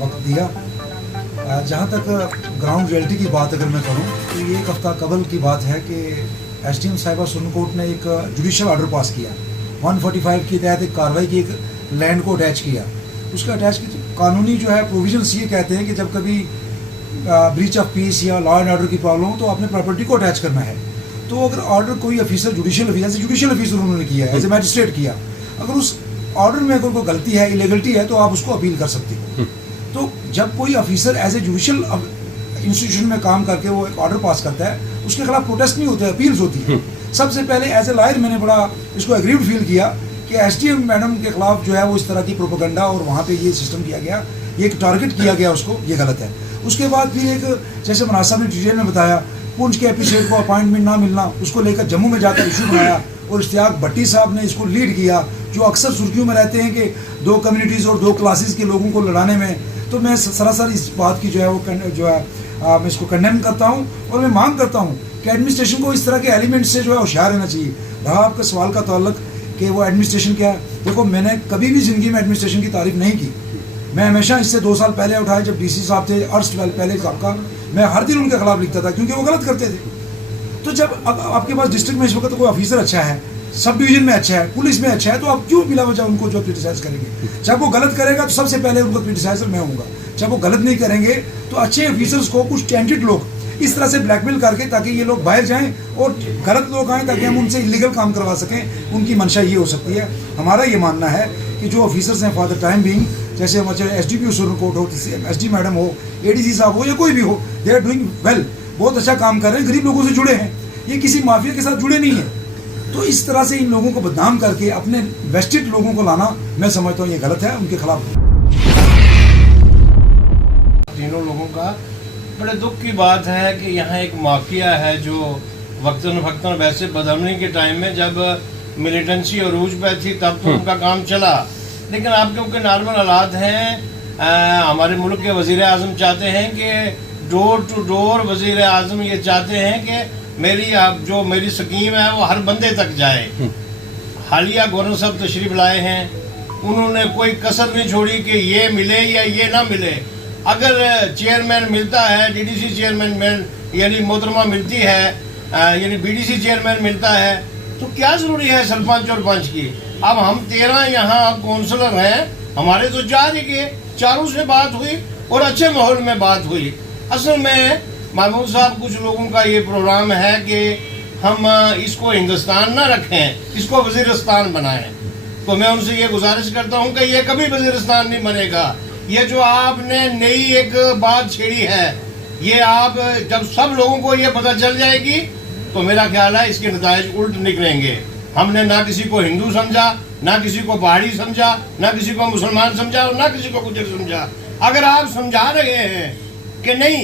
वक्त दिया। जहाँ तक ग्राउंड रियलिटी की बात अगर मैं करूँ तो ये एक हफ्ता कबल की बात है कि एसडीएम साहिबा सुरनकोट ने एक जुडिशल ऑर्डर पास किया 145 के तहत एक कार्रवाई की, एक लैंड को अटैच किया। उसका अटैच कानूनी जो है प्रोविजंस ये कहते हैं कि जब कभी ब्रीच ऑफ पीस या लॉ एंड ऑर्डर की प्रॉब्लम हो तो अपने प्रॉपर्टी को अटैच करना है। तो अगर ऑर्डर कोई ऑफिसर जुडिशियल ऑफिसर उन्होंने किया है, एज ए मैजिस्ट्रेट किया, अगर उस ऑर्डर में अगर कोई गलती है, इलीगलिटी है, तो आप उसको अपील कर सकते हो। तो जब कोई officer as a judicial institution में काम करके वो एक ऑर्डर पास करता है, उसके खिलाफ प्रोटेस्ट नहीं होते, अपील्स होती है। सबसे पहले एज ए लॉयर मैंने बड़ा इसको एग्रीड फील किया कि एसडीएम मैडम के खिलाफ जो है वो इस तरह की प्रोपेगेंडा और वहाँ पे ये सिस्टम किया गया, ये एक टारगेट किया गया उसको, ये गलत है। उसके बाद फिर एक जैसे मनाज साहब ने डिटेल में बताया, पुंछ के एपिसोड को अपॉइंटमेंट ना मिलना, उसको लेकर जम्मू में जाकर इशू बनाया और इश्तियाक भट्टी साहब ने इसको लीड किया, जो अक्सर सुर्खियों में रहते हैं कि 2 कम्युनिटीज़ और 2 क्लासेस के लोगों को लड़ाने में। तो मैं सरासर इस बात की जो है मैं इसको कंडेम करता हूँ और मैं मांग करता हूँ कि एडमिनिस्ट्रेशन को इस तरह के एलिमेंट से जो है होशियार रहना चाहिए। रहा आपका सवाल का ताल्लुक कि वो एडमिनिस्ट्रेशन क्या है, देखो मैंने कभी भी ज़िंदगी में एडमिनिस्ट्रेशन की तारीफ नहीं की। मैं हमेशा इससे 2 साल पहले उठाए, जब डीसी साहब थे अर्स्ट पहले साहब का, मैं हर दिन उनके खिलाफ लिखता था क्योंकि वो गलत करते थे। तो जब आपके पास डिस्ट्रिक्ट में इस वक्त कोई ऑफिसर अच्छा है, सब डिवीजन में अच्छा है, पुलिस में अच्छा है, तो आप क्यों बिला वजह उनको जो क्रिटिसाइज करेंगे? जब वो गलत करेगा तो सबसे पहले उनको क्रिटिसाइजर मैं हूँगा। जब वो गलत नहीं करेंगे तो अच्छे ऑफिसर्स को कुछ टैलेंटेड लोग इस तरह से ब्लैकमेल करके, ताकि ये लोग बाहर जाएं और गलत लोग आएँ, ताकि हम उनसे इलीगल काम करवा सकें। उनकी मंशा ये हो सकती है। हमारा ये मानना है कि जो ऑफिसर्स हैं फॉर द टाइम बीइंग, जैसे हमारे एसडीपीओ सुरनकोट हो, एसडी मैडम हो, एडीसी साहब हो, या कोई भी हो, दे आर डूइंग वेल, बहुत अच्छा काम कर रहे हैं, गरीब लोगों से जुड़े हैं, ये किसी माफिया के साथ जुड़े नहीं हैं। तो इस तरह से इन लोगों को बदनाम करके अपने वेस्टेड लोगों को लाना, मैं समझता हूँ ये गलत है। उनके खिलाफ तीनों लोगों का बड़े दुख की बात है कि यहाँ एक माफिया है जो वक्तन फक्तन वैसे बदमनी के टाइम में जब मिलिटेंसी अरूज पे थी तब तो उनका काम चला, लेकिन आप क्योंकि नॉर्मल हालात हैं, हमारे मुल्क के वजीर आज़म चाहते हैं कि डोर टू डोर वजीर आज़म ये चाहते हैं कि मेरी स्कीम है वो हर बंदे तक जाए। हालिया गवर्नर साहब तशरीफ लाए हैं, उन्होंने कोई कसर नहीं छोड़ी कि ये मिले या ये ना मिले। अगर चेयरमैन मिलता है, डीडीसी चेयरमैन यानी मोहतरमा मिलती है, यानी बीडीसी चेयरमैन मिलता है, तो क्या जरूरी है सरपंच और पंच की? अब हम 13 यहाँ काउंसलर हैं, हमारे तो 4 ही के, चारों से बात हुई और अच्छे माहौल में बात हुई। असल में महमूद साहब, कुछ लोगों का ये प्रोग्राम है कि हम इसको हिंदुस्तान ना रखें, इसको वजीरिस्तान बनाएं। तो मैं उनसे ये गुजारिश करता हूँ कि ये कभी वजीरिस्तान नहीं बनेगा। ये जो आपने नई एक बात छेड़ी है, ये आप जब सब लोगों को ये पता चल जाएगी तो मेरा ख्याल है इसके नताइज उल्ट निकलेंगे। हमने ना किसी को हिंदू समझा, ना किसी को पहाड़ी समझा, ना किसी को मुसलमान समझा और ना किसी को गुजर समझा। अगर आप समझा रहे हैं कि नहीं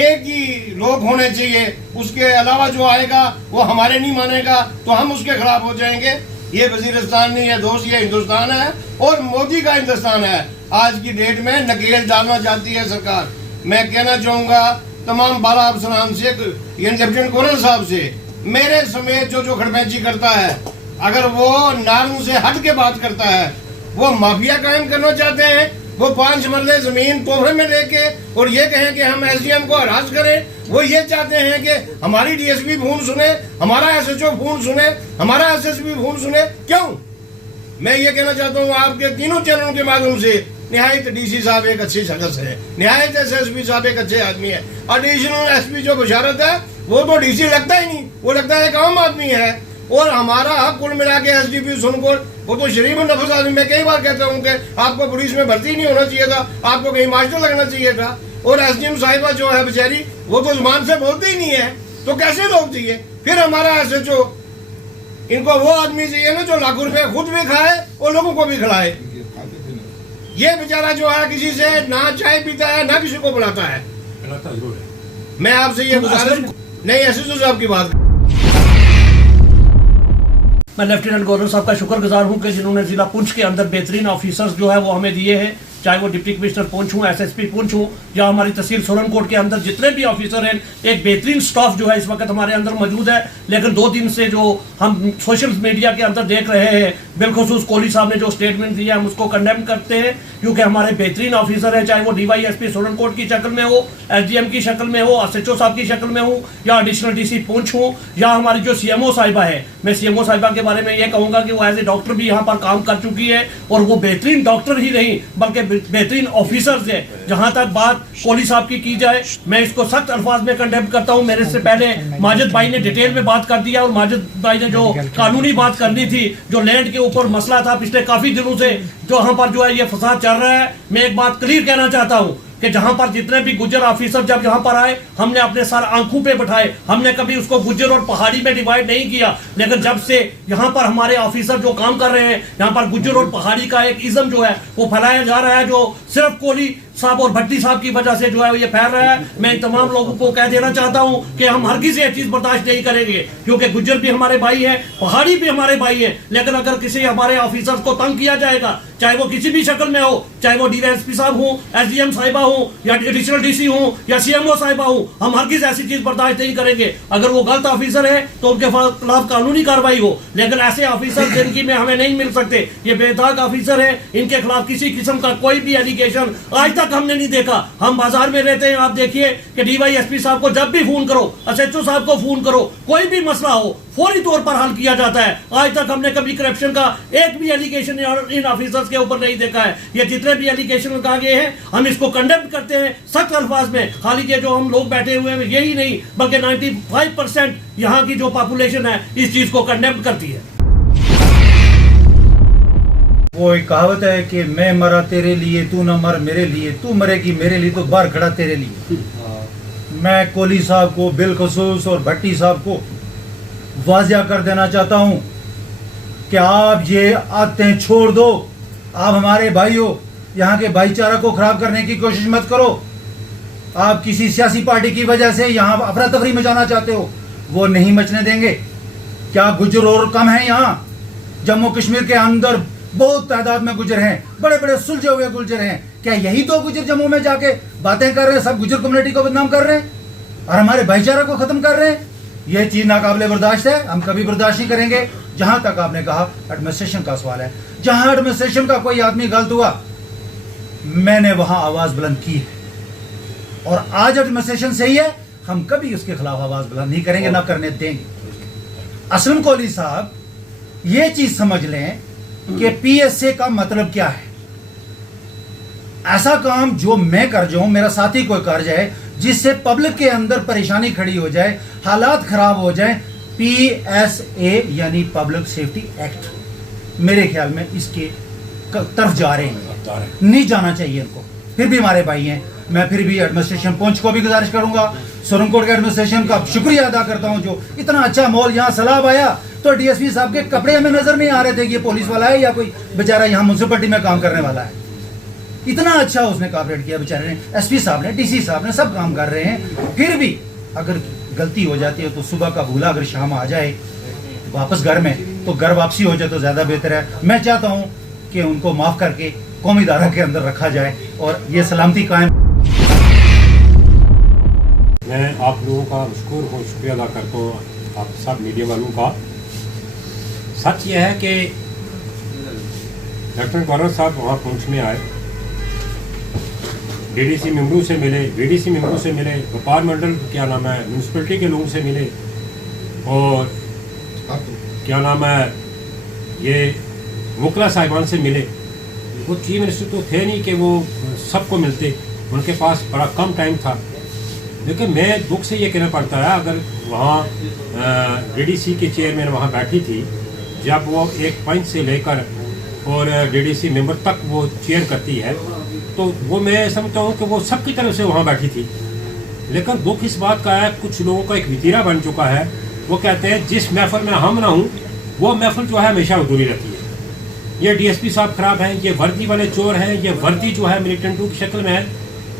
एक ही लोग होने चाहिए, उसके अलावा जो आएगा वो हमारे नहीं मानेगा, तो हम उसके खिलाफ हो जाएंगे। ये वजीरिस्तान नहीं है दोस्त, ये हिंदुस्तान है और मोदी का हिंदुस्तान है। आज की डेट में नकेल डालना चाहती है सरकार। मैं कहना चाहूँगा तमाम बाला अफसरान से, लेफ्टिनेंट कर्नल साहब से, मेरे समेत जो खड़पेंची करता है, अगर वो नार्म से हट के बात करता है, वो माफिया कायम करना चाहते हैं, वो 5 मरले जमीन तोहफे में लेके और ये कहें कि हम एसडीएम को हरास करें, वो ये चाहते हैं कि हमारी डीएसपी फोन सुने, हमारा एसएचओ फोन सुने, हमारा एसएसपी फोन सुने। क्यों? मैं ये कहना चाहता हूँ आपके तीनों चैनलों के माध्यम से, निहायत डीसी साहब एक अच्छी शख्स है, निहायत एसएसपी साहब एक अच्छे आदमी है, एडिशनल एसपी जो बशारत है वो तो डीसी लगता ही नहीं, वो लगता है एक आम आदमी है। और हमारा कुल मिला के एसडीपी सुनकोट वो तो शरीफ नफस आदमी। मैं कई बार कहता हूँ कि आपको पुलिस में भर्ती नहीं होना चाहिए था, आपको कहीं मास्टर लगना चाहिए था। और एसडीएम साहिबा जो है बेचारी, वो तो जुबान से बोलती ही नहीं है, तो कैसे लोग चाहिए? फिर हमारा एसएचओ, इनको वो आदमी चाहिए ना जो लाखों रुपए खुद भी खाए और लोगों को भी खिलाए। ये बेचारा जो है किसी से ना चाय पीता है ना किसी को बुलाता है। मैं आपसे ये गुजारिश नहीं, एसएचओ साहब की बात, मैं लेफ्टिनेंट गवर्नर साहब का शुक्रगुजार हूं कि जिन्होंने जिला पुंछ के अंदर बेहतरीन ऑफिसर्स जो है वो हमें दिए हैं। चाहे वो डिप्टी कमिश्नर पुंछ हूँ, SSP पुंछ हूँ, या हमारी तहसील सोरनकोट के अंदर जितने भी ऑफिसर हैं, एक बेहतरीन स्टाफ जो है इस वक्त हमारे अंदर मौजूद है। लेकिन 2 दिन से जो हम सोशल मीडिया के अंदर देख रहे हैं, बिलखुसूस कोहली साहब ने जो स्टेटमेंट दिया हम उसको कंडेम करते हैं, क्योंकि हमारे बेहतरीन ऑफिसर है, चाहे वो DYSP सोरनकोट की शक्ल में हो, SDM की शक्ल में हो, SHO साहब की शक्ल में हो, या एडिशनल DC पुंछ हो, या हमारी जो CMO साहिबा है। मैं CMO साहिबा के बारे में ये कहूंगा कि वो एज ए डॉक्टर भी यहाँ पर काम कर चुकी है, और वो बेहतरीन डॉक्टर ही नहीं बल्कि बेहतरीन ऑफिसर्स है। जहां तक बात कोहली साहब की जाए, मैं इसको सख्त अल्फाज में कंडेम करता हूं। मेरे से पहले माजिद भाई ने डिटेल में बात कर दिया, और माजिद भाई ने जो कानूनी बात करनी थी, जो लैंड के ऊपर मसला था पिछले काफी दिनों से जो यहाँ पर जो है ये फसाद चल रहा है, मैं एक बात क्लियर कहना चाहता हूँ कि जहां पर जितने भी गुज्जर ऑफिसर जब यहाँ पर आए, हमने अपने सर आंखों पे बिठाए, हमने कभी उसको गुज्जर और पहाड़ी में डिवाइड नहीं किया। लेकिन जब से यहाँ पर हमारे ऑफिसर जो काम कर रहे हैं, यहाँ पर गुज्जर और पहाड़ी का एक इज्म जो है वो फैलाया जा रहा है, जो सिर्फ कोहली साहब और भट्टी साहब की वजह से जो है ये फैल रहा है। मैं इन तमाम लोगों को कह देना चाहता हूं कि हम हरगिज़ ये चीज बर्दाश्त नहीं करेंगे, क्योंकि गुज्जर भी हमारे भाई हैं, पहाड़ी भी हमारे भाई हैं। लेकिन अगर किसी हमारे ऑफिसर्स को तंग किया जाएगा, चाहे वो किसी भी शक्ल में हो, चाहे वो DYSP साहब हो, SDM साहिबा हो, या एडिशनल DC हो, या CMO साहिबा हो, हम हरगिज़ ऐसी चीज बर्दाश्त नहीं करेंगे। अगर वो गलत ऑफिसर है तो उनके खिलाफ कानूनी कार्रवाई हो, लेकिन ऐसे ऑफिसर जिंदगी में हमें नहीं मिल सकते। ये बेदाग ऑफिसर है, इनके खिलाफ किसी किस्म का कोई भी एलिगेशन आज तक हमने नहीं देखा। हम बाजार में रहते हैं, आप देखिए कि DYSP साहब को जब भी फोन करो, SHO साहब को फोन करो, कोई भी मसला हो फौरी तौर पर हल किया जाता है। आज तक हमने कभी करप्शन का एक भी एलिगेशन इन ऑफिसर्स के ऊपर नहीं देखा है। ये जितने भी एलिगेशन लगा गए हैं हम इसको कंडेम करते हैं सख्त अल्फाज में। खाली ये जो हम लोग बैठे हुए हैं यही नहीं, बल्कि 95% यहाँ की जो पॉपुलेशन है इस चीज को कंडेम करती है। वो एक कहावत है कि मैं मरा तेरे लिए, तू न मर मेरे लिए, तू मरेगी मेरे लिए तो बाहर खड़ा तेरे लिए। मैं कोहली साहब को बिलखसूस और भट्टी साहब को वाजिया कर देना चाहता हूं कि आप ये आदतें छोड़ दो। आप हमारे भाई हो, यहाँ के भाईचारा को खराब करने की कोशिश मत करो। आप किसी सियासी पार्टी की वजह से यहाँ अफरा तफरी मचाना चाहते हो, वो नहीं मचने देंगे। क्या गुज्जर और कम है? यहाँ जम्मू कश्मीर के अंदर बहुत तादाद में गुज्जर हैं, बड़े बड़े सुलझे हुए गुज्जर हैं। क्या यही तो गुज्जर जम्मू में जाके बातें कर रहे हैं, सब गुज्जर कम्युनिटी को बदनाम कर रहे हैं और हमारे भाईचारा को खत्म कर रहे हैं? यह चीज नाकाबिले बर्दाश्त है, हम कभी बर्दाश्त नहीं करेंगे। जहां तक आपने कहा एडमिनिस्ट्रेशन का सवाल है, जहां एडमिनिस्ट्रेशन का कोई आदमी गलत हुआ, मैंने वहां आवाज बुलंद की है और आज एडमिनिस्ट्रेशन सही है, हम कभी उसके खिलाफ आवाज बुलंद नहीं करेंगे, ना करने देंगे। असलम कोहली साहब ये चीज समझ लें कि PSA का मतलब क्या है। ऐसा काम जो मैं कर जाऊं, मेरा साथी कोई कर जाए, जिससे पब्लिक के अंदर परेशानी खड़ी हो जाए, हालात खराब हो जाए, PSA यानी पब्लिक सेफ्टी एक्ट मेरे ख्याल में इसके तरफ जा रहे हैं, नहीं जाना चाहिए इनको। फिर भी हमारे भाई हैं, मैं फिर भी एडमिनिस्ट्रेशन पुंछ को भी गुजारिश करूंगा, सोरनकोट के एडमिनिस्ट्रेशन का शुक्रिया अदा करता हूं जो इतना अच्छा माहौल यहाँ सैलाब आया तो DSP साहब के कपड़े हमें नजर नहीं आ रहे थे कि ये पुलिस वाला है या कोई बेचारा यहाँ म्यूनसिपलिटी में काम करने वाला है। इतना अच्छा उसने कॉपरेट किया बेचारे ने, SP साहब ने, DC साहब ने, सब काम कर रहे हैं। फिर भी अगर गलती हो जाती है तो सुबह का भूला अगर शाम आ जाए वापस घर में तो घर वापसी हो जाए तो ज्यादा बेहतर है। मैं चाहता हूँ कि उनको माफ करके कौमी दायरा के अंदर रखा जाए और ये सलामती कायम। मैं आप लोगों का मशकूर हूँ, शुक्रिया अदा करता हूँ आप सब मीडिया वालों का। सच यह है कि लेफ्टिनेंट गवर्नर साहब वहाँ पुंछ में आए, DDC मेंबरों से मिले, VDC मेंबरों से मिले, व्यापार मंडल क्या नाम है म्यूनसिपलिटी के लोगों से मिले, और क्या नाम है ये मुकला साहिबान से मिले। वो चीफ मिनिस्टर तो थे नहीं कि वो सबको मिलते, उनके पास बड़ा कम टाइम था। लेकिन मैं दुख से ये कहना पड़ता है, अगर वहाँ DDC के चेयरमैन वहाँ बैठी थी, जब वो एक पंच से लेकर और DDC मेंबर तक वो चेयर करती है, तो वो मैं समझता हूँ कि वो सबकी तरफ से वहाँ बैठी थी। लेकिन दुख इस बात का है, कुछ लोगों का एक वितीरा बन चुका है, वो कहते हैं जिस महफिल में हम ना हूँ वो महफिल जो है हमेशा अधूरी रहती है। ये DSP साहब खराब हैं, ये वर्दी वाले चोर हैं, ये वर्दी जो है मिलिटेंटों की शक्ल में है।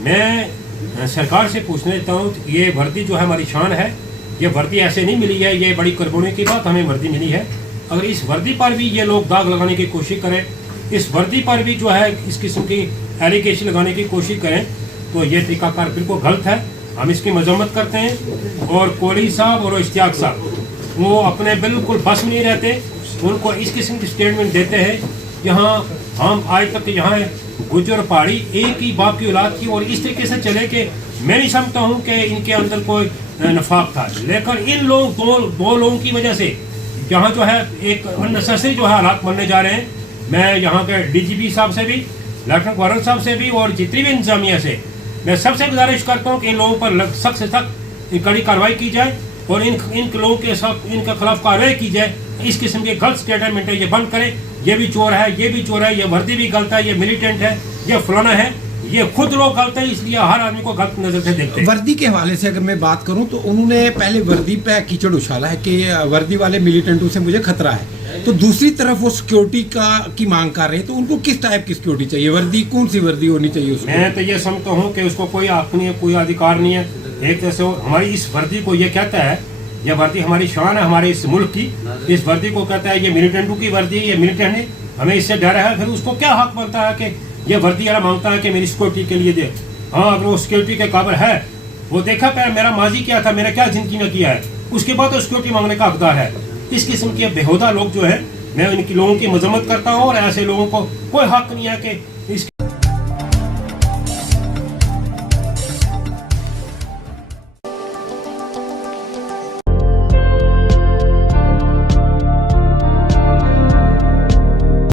मैं सरकार से पूछ लेता हूँ, ये वर्दी जो है हमारी शान है, ये वर्दी ऐसे नहीं मिली है, ये बड़ी कुर्बानी की बात हमें वर्दी मिली है। अगर इस वर्दी पर भी ये लोग दाग लगाने की कोशिश करें, इस वर्दी पर भी जो है इस किस्म की एलिगेशन लगाने की कोशिश करें तो ये तरीकाकार बिल्कुल गलत है, हम इसकी मजम्मत करते हैं। और कोहली साहब और इश्तियाक साहब वो अपने बिल्कुल बस में नहीं रहते, उनको इस किस्म की स्टेटमेंट देते हैं यहाँ हम आज तक यहाँ गुजर पहाड़ी एक ही बाप की औलाद की, और इस तरीके से चले कि मैं नहीं समझता हूँ कि इनके अंदर कोई नफाक था, लेकिन इन लोग दो लोगों की वजह से यहाँ जो है एक अननेसेसरी जो है हालात बनने जा रहे हैं। मैं यहाँ के डीजीपी साहब से भी, लेफ्टिनेंट गवर्नर साहब से भी और जितनी भी इंतजामिया से मैं सबसे गुजारिश करता हूँ कि इन लोगों पर सख्त से सख्त कड़ी कार्रवाई की जाए और इन लोगों के साथ इनके खिलाफ कार्रवाई की जाए। इस किस्म के गलत स्टेटमेंट है ये बंद करें, ये भी चोर है, ये भी चोर है, ये वर्दी भी गलत है, ये मिलिटेंट है, ये फलाना है, ये खुद लोग गलत है, इसलिए हर आदमी को गलत नजर से देखते हैं। वर्दी के हवाले से अगर मैं बात करूं तो उन्होंने पहले वर्दी पे कीचड़ उछाला है कि वर्दी वाले मिलिटेंटों से मुझे खतरा है, तो दूसरी तरफ वो सिक्योरिटी की मांग कर रहे हैं, तो उनको किस टाइप की सिक्योरिटी चाहिए, वर्दी कौन सी वर्दी होनी चाहिए उसको? मैं तो ये समझता हूँ कि उसको कोई हक नहीं है, कोई अधिकार नहीं है। एक तरह से हमारी इस वर्दी को ये कहता है, यह वर्दी हमारी शान है हमारे इस मुल्क की, इस वर्दी को कहता है ये मिलिटेंटों की वर्दी है, ये मिलिटेंट है, हमें इससे डर है। फिर उसको क्या हक बनता है कि ये वर्दी वाला मांगता है कि मेरी सिक्योरिटी के लिए दे? हाँ, अगर वो सिक्योरिटी के काबिल है, वो देखा मेरा माजी क्या था, मैंने क्या जिंदगी में किया है, उसके बाद तो सिक्योरिटी मांगने का हकदार है। इस किस्म के बेहुदा लोग जो है, मैं इनकी लोगों की मजम्मत करता हूँ और ऐसे लोगों को कोई हक नहीं है कि